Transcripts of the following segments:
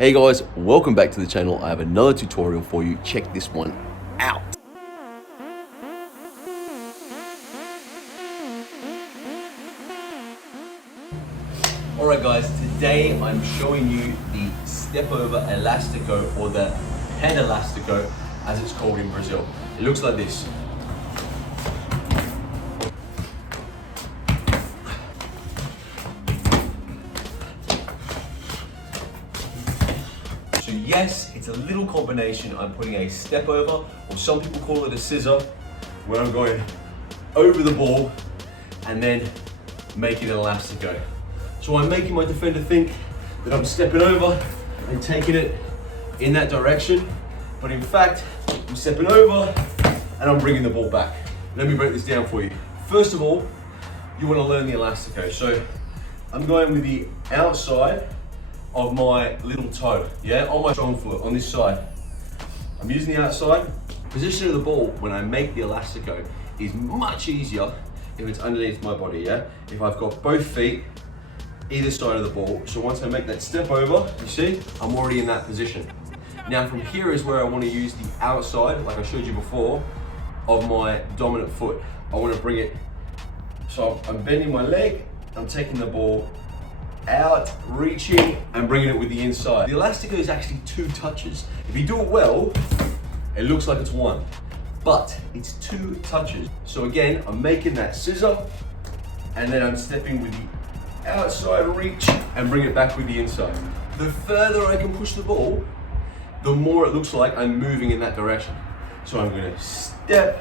Hey guys, welcome back to the channel. I have another tutorial for you. Check this one out. Alright guys, today I'm showing you the step over elastico, or the pedalastico as it's called in Brazil. It looks like this. So yes, it's a little combination. I'm putting a step over, or some people call it a scissor, where I'm going over the ball and then making an elastico. So I'm making my defender think that I'm stepping over and taking it in that direction, but in fact, I'm stepping over and I'm bringing the ball back. Let me break this down for you. First of all, you want to learn the elastico. So I'm going with the outside of my little toe, yeah, on my strong foot, on this side. I'm using the outside. Position of the ball when I make the elastico is much easier if it's underneath my body, yeah? If I've got both feet either side of the ball. So once I make that step over, you see, I'm already in that position. Now from here is where I want to use the outside, like I showed you before, of my dominant foot. I want to bring it, so I'm bending my leg, I'm taking the ball out, reaching, and bringing it with the inside. The elastico is actually 2 touches. If you do it well, it looks like it's 1, but it's 2 touches. So again, I'm making that scissor, and then I'm stepping with the outside reach and bring it back with the inside. The further I can push the ball, the more it looks like I'm moving in that direction. So I'm going to step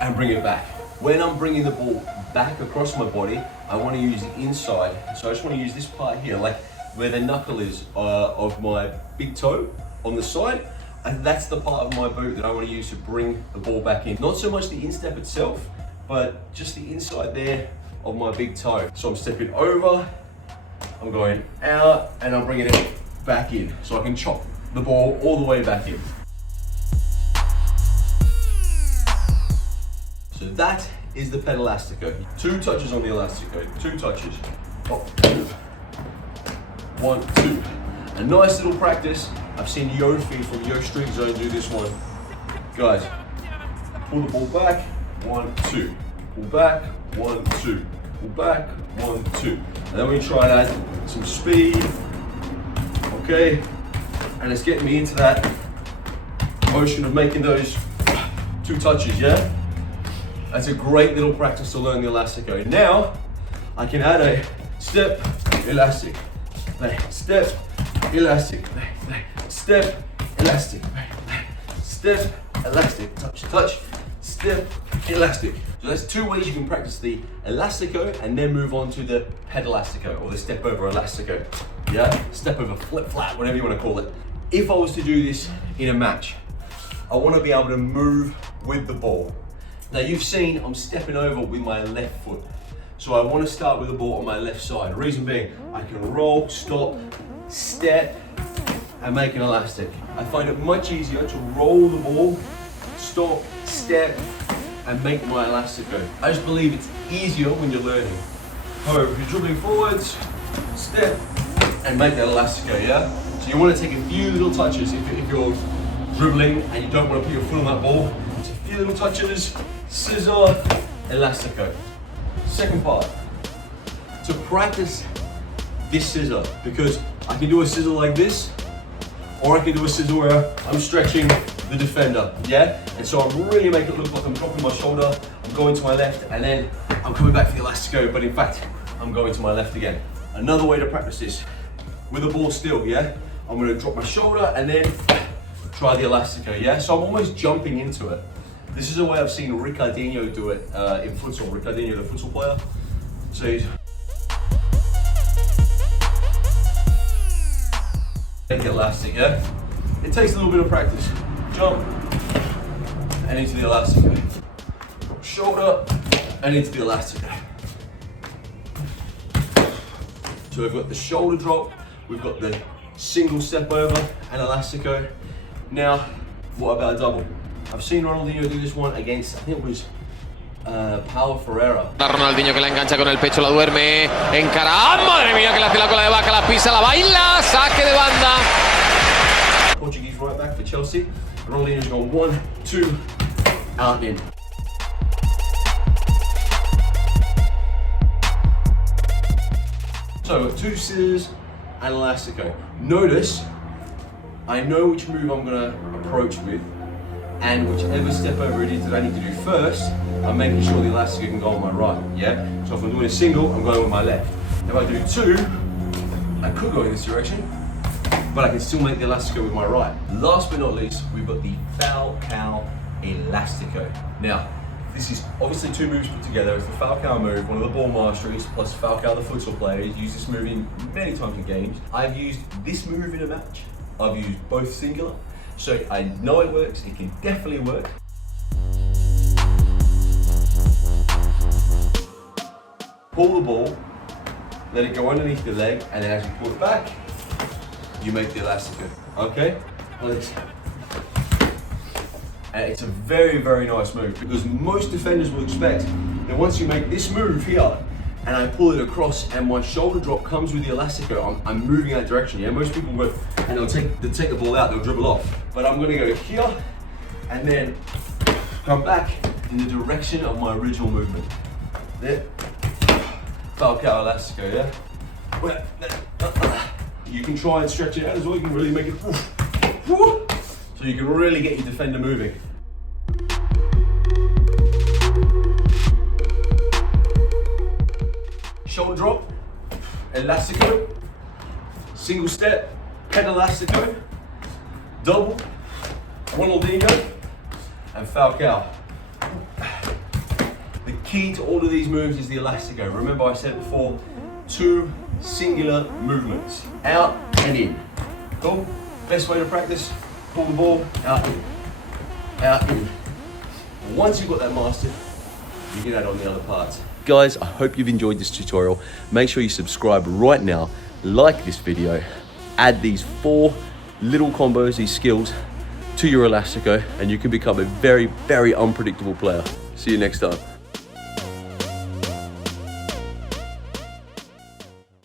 and bring it back. When I'm bringing the ball back across my body, I want to use the inside. So I just want to use this part here, like where the knuckle is of my big toe on the side. And that's the part of my boot that I want to use to bring the ball back in. Not so much the instep itself, but just the inside there of my big toe. So I'm stepping over, I'm going out, and I'm bringing it back in. So I can chop the ball all the way back in. So that is the pedalastico. 2 touches on the elastico, 2 touches. 1, 2. A nice little practice. I've seen Yofi from Yo Street Zone do this one. Guys, pull the ball back, 1, 2. Pull back, 1, 2. Pull back, 1, 2. And then we try and add some speed. Okay, and it's getting me into that motion of making those 2 touches, yeah? That's a great little practice to learn the elastico. Now, I can add a step, elastic, step, elastic, step, elastic, step, elastic, touch, touch, step, elastic. So that's 2 ways you can practice the elastico and then move on to the pedalastico, or the step over elastico. Yeah, step over flip flat, whatever you want to call it. If I was to do this in a match, I want to be able to move with the ball. Now you've seen I'm stepping over with my left foot. So I want to start with the ball on my left side. Reason being, I can roll, stop, step, and make an elastic. I find it much easier to roll the ball, stop, step, and make my elastico. I just believe it's easier when you're learning. However, if you're dribbling forwards, step, and make that elastico, yeah? So you want to take a few little touches if you're dribbling and you don't want to put your foot on that ball. It's a few little touches, scissor, elastico. Second part, to practice this scissor, because I can do a scissor like this, or I can do a scissor where I'm stretching the defender, yeah? And so I'm really making it look like I'm dropping my shoulder, I'm going to my left, and then I'm coming back for the elastico, but in fact, I'm going to my left again. Another way to practice this, with the ball still, yeah? I'm gonna drop my shoulder and then try the elastico, yeah? So I'm almost jumping into it. This is a way I've seen Ronaldinho do it in futsal. Ronaldinho, the futsal player. So he's make it elastic, yeah? It takes a little bit of practice. Jump and into the elastico. Shoulder and into the elastico. So we've got the shoulder drop, we've got the single step over and elastico. Now, what about a double? I've seen Ronaldinho do this one against, I think it was Power Ferreira. Ronaldinho que la engancha con el pecho, la duerme, encara. ¡Ah, madre mía, que le hace la cola de vaca, la pisa, la baila, saque de banda. Portuguese right back for Chelsea. Ronaldinho's gone 1, 2, out and in. So I've got 2 scissors and Elastico. Notice, I know which move I'm gonna approach with, and whichever step over it is that I need to do first, I'm making sure the Elastico can go on my right, yeah? So if I'm doing a single, I'm going with my left. If I do 2, I could go in this direction, but I can still make the Elastico with my right. Last but not least, we've got the Falcao Elastico. Now, this is obviously 2 moves put together. It's the Falcao move, one of the ball masteries, plus Falcao, the futsal player. He's used this move in many times in games. I've used this move in a match. I've used both singular. So I know it works, it can definitely work. Pull the ball, let it go underneath the leg, and then as you pull it back, you make the Elastico, okay? And it's a very, very nice move because most defenders will expect that once you make this move here and I pull it across and my shoulder drop comes with the Elastico, I'm moving that direction, yeah? Most people will, and they'll take the ball out, they'll dribble off. But I'm gonna go here and then come back in the direction of my original movement. There. Falcao Elastico, yeah? You can try and stretch it out as well, you can really make it, so you can really get your defender moving. Shoulder drop, Elastico, single step, Pedalastico, double, Ronaldinho, and Falcao. The key to all of these moves is the Elastico. Remember I said before, 2 singular movements, out and in. Cool? Best way to practice, pull the ball, out in, out in. And once you've got that mastered, you can add on the other parts. Guys, I hope you've enjoyed this tutorial. Make sure you subscribe right now, like this video, add these 4 little combos, these skills, to your Elastico, and you can become a very, very unpredictable player. See you next time.